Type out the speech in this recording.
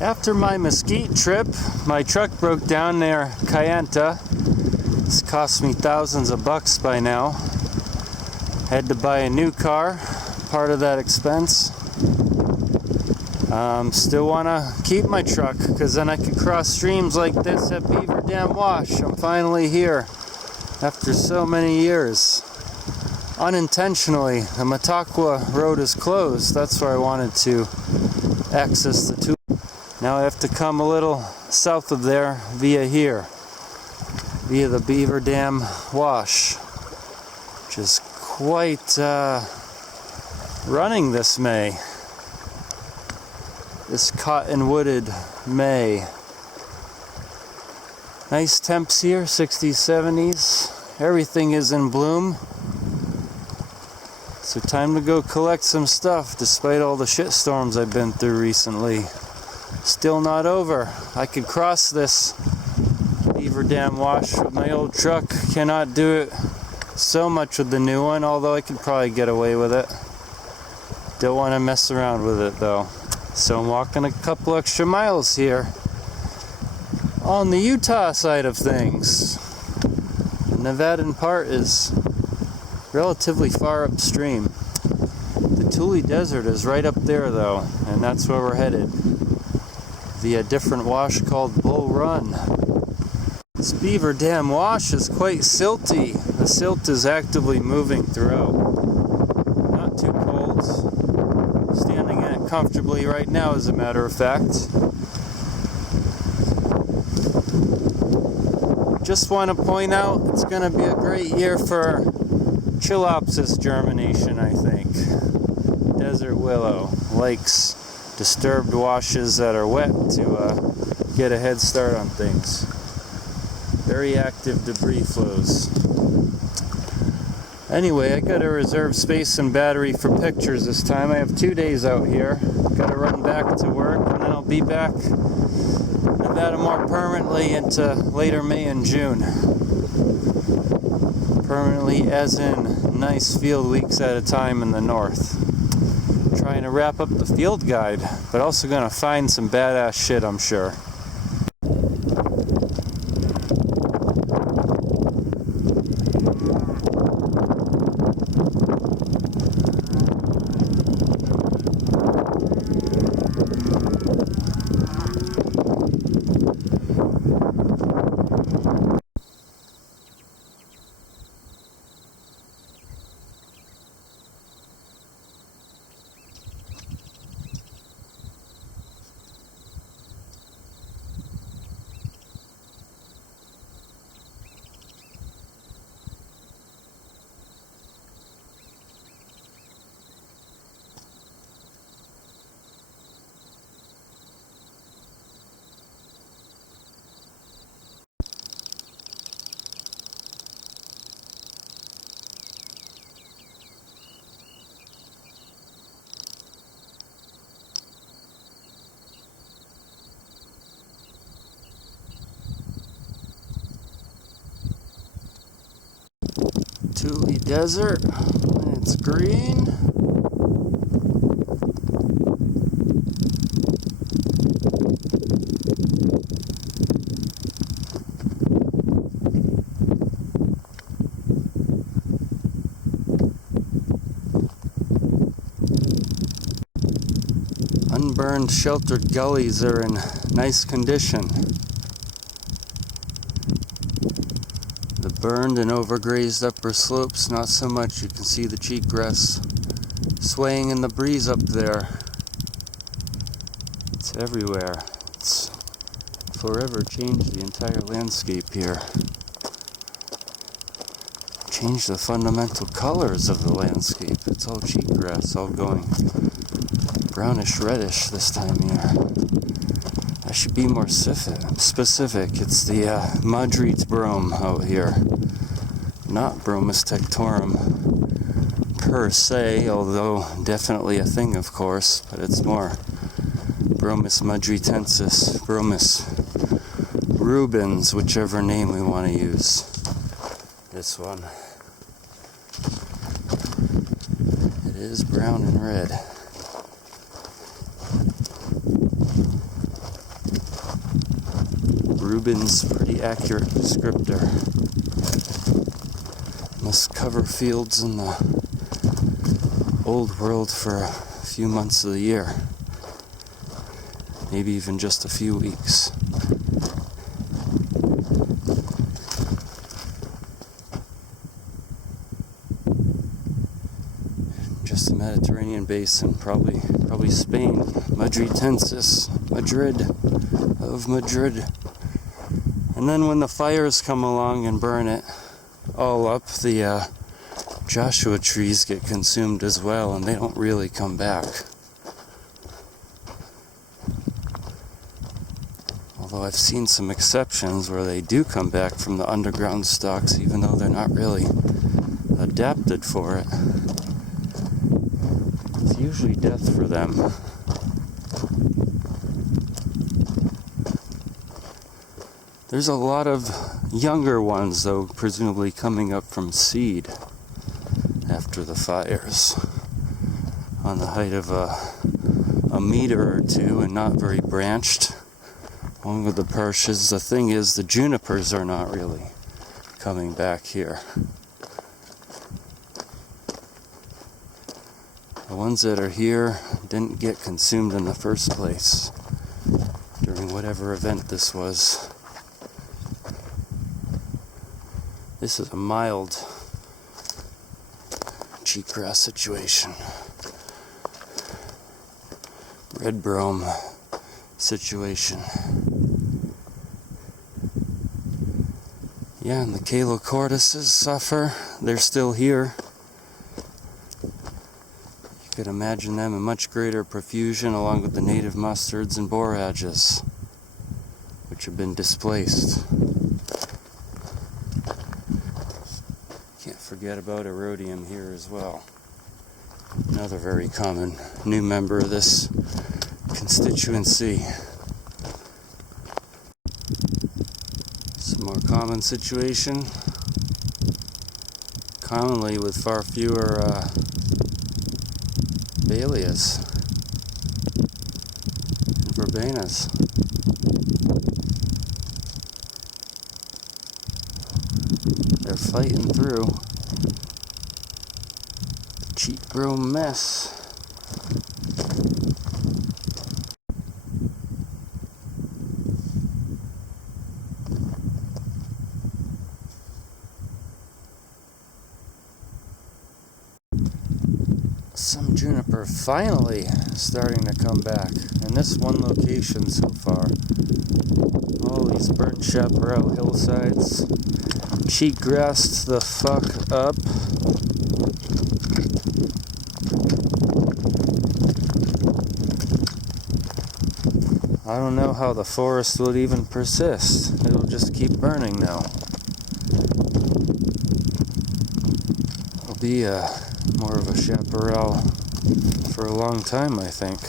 After my mesquite trip, my truck broke down near Kayenta. It's cost me thousands of bucks by now. Had to buy a new car, part of that expense. Still want to keep my truck because then I can cross streams like this at Beaver Dam Wash. I'm finally here after so many years. Unintentionally, the Mataqua Road is closed. That's where I wanted to access the Tule. Now I have to come a little south of there via here, via the Beaver Dam Wash, which is quite running this May. This cotton-wooded May. Nice temps here, 60s, 70s. Everything is in bloom. So time to go collect some stuff, despite all the shit storms I've been through recently. Still not over. I could cross this Beaver Dam Wash with my old truck. Cannot do it so much with the new one, although I could probably get away with it. Don't want to mess around with it though. So I'm walking a couple extra miles here on the Utah side of things. The Nevadan part is relatively far upstream. The Tule Desert is right up there though, and that's where we're headed, via a different wash called Bull Run. This Beaver Dam Wash is quite silty. The silt is actively moving throughout. Not too cold. Standing in it comfortably right now, as a matter of fact. Just want to point out, it's going to be a great year for Chilopsis germination, I think. Desert willow likes disturbed washes that are wet to get a head start on things. Very active debris flows. Anyway, I gotta reserve space and battery for pictures this time. I have 2 days out here. Gotta run back to work, and then I'll be back in Nevada more permanently into later May and June. Permanently as in nice field weeks at a time in the north. Trying to wrap up the field guide, but also gonna find some badass shit, I'm sure. Tule Desert, it's green. Unburned sheltered gullies are in nice condition. The burned and overgrazed upper slopes, not so much. You can see the cheatgrass swaying in the breeze up there. It's everywhere. It's forever changed the entire landscape here. Changed the fundamental colors of the landscape. It's all cheatgrass, all going brownish reddish this time of year. I should be more specific. It's the Madrid brome out here, not Bromus tectorum per se, although definitely a thing, of course, but it's more Bromus madritensis, Bromus rubens, whichever name we want to use. This one. It is brown and red. Rubin's pretty accurate descriptor. Must cover fields in the old world for a few months of the year. Maybe even just a few weeks. Just the Mediterranean basin, probably Spain, Madrid. And then when the fires come along and burn it all up, the Joshua trees get consumed as well, and they don't really come back. Although I've seen some exceptions where they do come back from the underground stalks, even though they're not really adapted for it. It's usually death for them. There's a lot of younger ones, though, presumably coming up from seed after the fires, on the height of a meter or two and not very branched, along with the perches. The thing is, the junipers are not really coming back here. The ones that are here didn't get consumed in the first place during whatever event this was. This is a mild cheatgrass situation. Red brome situation. Yeah, and the calocordyces suffer. They're still here. You could imagine them in much greater profusion along with the native mustards and borages, which have been displaced. Can't forget about erodium here as well. Another very common new member of this constituency. Some more common situation, commonly with far fewer Dahlias and verbenas. They're fighting through the cheap brome mess. Some juniper finally starting to come back in this one location so far. All these burnt chaparral hillsides cheatgrassed the fuck up. I don't know how the forest would even persist. It'll just keep burning now. It'll be more of a chaparral for a long time, I think.